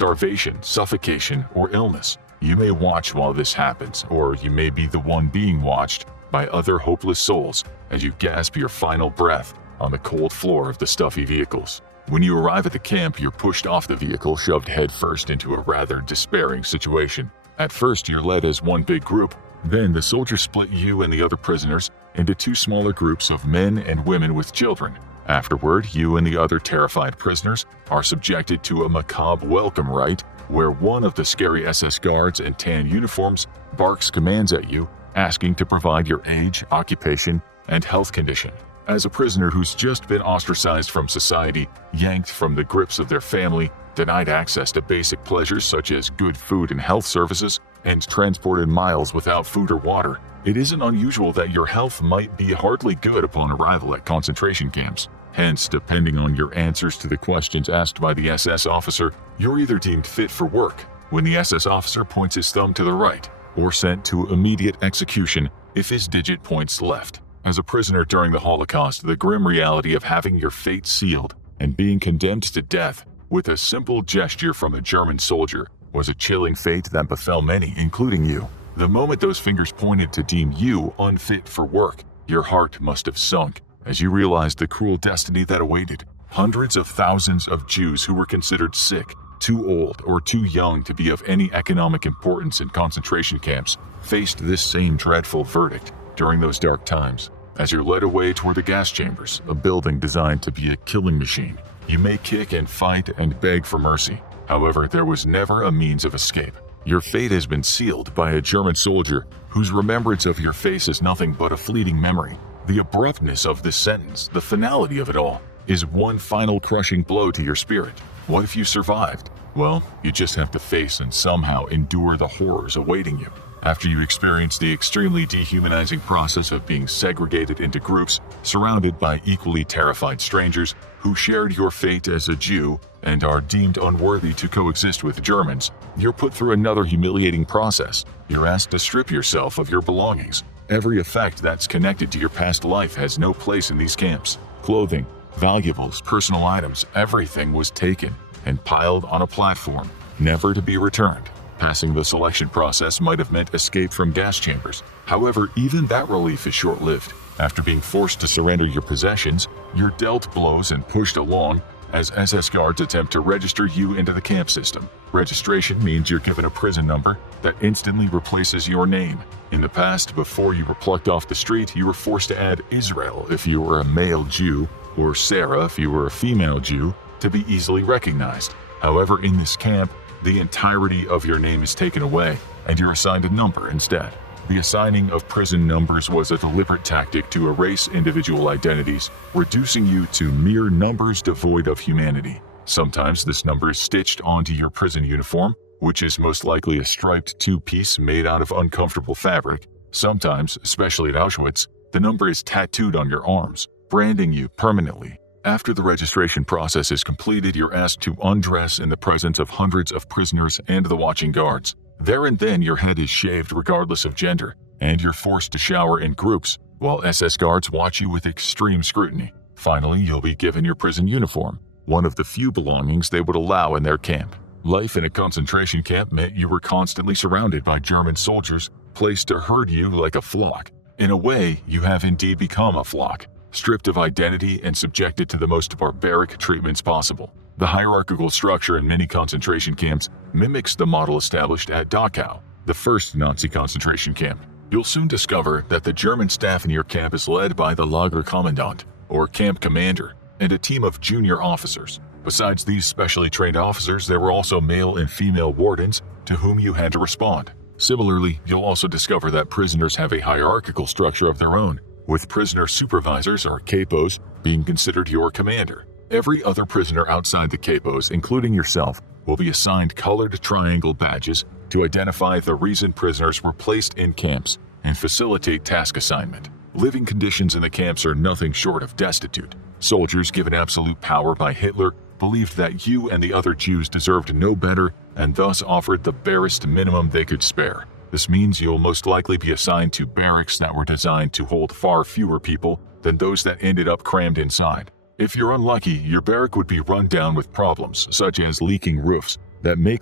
starvation, suffocation, or illness. You may watch while this happens, or you may be the one being watched by other hopeless souls as you gasp your final breath on the cold floor of the stuffy vehicles. When you arrive at the camp, you're pushed off the vehicle, shoved headfirst into a rather despairing situation. At first, you're led as one big group. Then the soldiers split you and the other prisoners into two smaller groups of men and women with children. Afterward, you and the other terrified prisoners are subjected to a macabre welcome rite where one of the scary SS guards in tan uniforms barks commands at you, asking to provide your age, occupation, and health condition. As a prisoner who's just been ostracized from society, yanked from the grips of their family, denied access to basic pleasures such as good food and health services, and transported miles without food or water, it isn't unusual that your health might be hardly good upon arrival at concentration camps. Hence, depending on your answers to the questions asked by the SS officer, you're either deemed fit for work, when the SS officer points his thumb to the right, or sent to immediate execution if his digit points left. As a prisoner during the Holocaust, the grim reality of having your fate sealed and being condemned to death with a simple gesture from a German soldier was a chilling fate that befell many, including you. The moment those fingers pointed to deem you unfit for work, your heart must have sunk as you realized the cruel destiny that awaited. Hundreds of thousands of Jews who were considered sick, too old, or too young to be of any economic importance in concentration camps faced this same dreadful verdict during those dark times. As you're led away toward the gas chambers, a building designed to be a killing machine, you may kick and fight and beg for mercy. However, there was never a means of escape. Your fate has been sealed by a German soldier whose remembrance of your face is nothing but a fleeting memory. The abruptness of this sentence, the finality of it all, is one final crushing blow to your spirit. What if you survived? Well, you just have to face and somehow endure the horrors awaiting you. After you experience the extremely dehumanizing process of being segregated into groups surrounded by equally terrified strangers who shared your fate as a Jew and are deemed unworthy to coexist with Germans, you're put through another humiliating process. You're asked to strip yourself of your belongings. Every effect that's connected to your past life has no place in these camps. Clothing, valuables, personal items, everything was taken and piled on a platform, never to be returned. Passing the selection process might have meant escape from gas chambers. However, even that relief is short-lived. After being forced to surrender your possessions, you're dealt blows and pushed along as SS guards attempt to register you into the camp system. Registration means you're given a prison number that instantly replaces your name. In the past, before you were plucked off the street, you were forced to add Israel if you were a male Jew, or Sarah if you were a female Jew, to be easily recognized. However, in this camp, the entirety of your name is taken away, and you're assigned a number instead. The assigning of prison numbers was a deliberate tactic to erase individual identities, reducing you to mere numbers devoid of humanity. Sometimes this number is stitched onto your prison uniform, which is most likely a striped two-piece made out of uncomfortable fabric. Sometimes, especially at Auschwitz, the number is tattooed on your arms, branding you permanently. After the registration process is completed, you're asked to undress in the presence of hundreds of prisoners and the watching guards. There and then your head is shaved regardless of gender, and you're forced to shower in groups, while SS guards watch you with extreme scrutiny. Finally, you'll be given your prison uniform, one of the few belongings they would allow in their camp. Life in a concentration camp meant you were constantly surrounded by German soldiers, placed to herd you like a flock. In a way, you have indeed become a flock, stripped of identity and subjected to the most barbaric treatments possible. The hierarchical structure in many concentration camps mimics the model established at Dachau, the first Nazi concentration camp. You'll soon discover that the German staff in your camp is led by the Lagerkommandant, or camp commander, and a team of junior officers. Besides these specially trained officers, there were also male and female wardens to whom you had to respond. Similarly, you'll also discover that prisoners have a hierarchical structure of their own, with prisoner supervisors, or capos, being considered your commander. Every other prisoner outside the capos, including yourself, will be assigned colored triangle badges to identify the reason prisoners were placed in camps and facilitate task assignment. Living conditions in the camps are nothing short of destitute. Soldiers given absolute power by Hitler believed that you and the other Jews deserved no better and thus offered the barest minimum they could spare. This means you'll most likely be assigned to barracks that were designed to hold far fewer people than those that ended up crammed inside. If you're unlucky, your barrack would be run down with problems such as leaking roofs, that may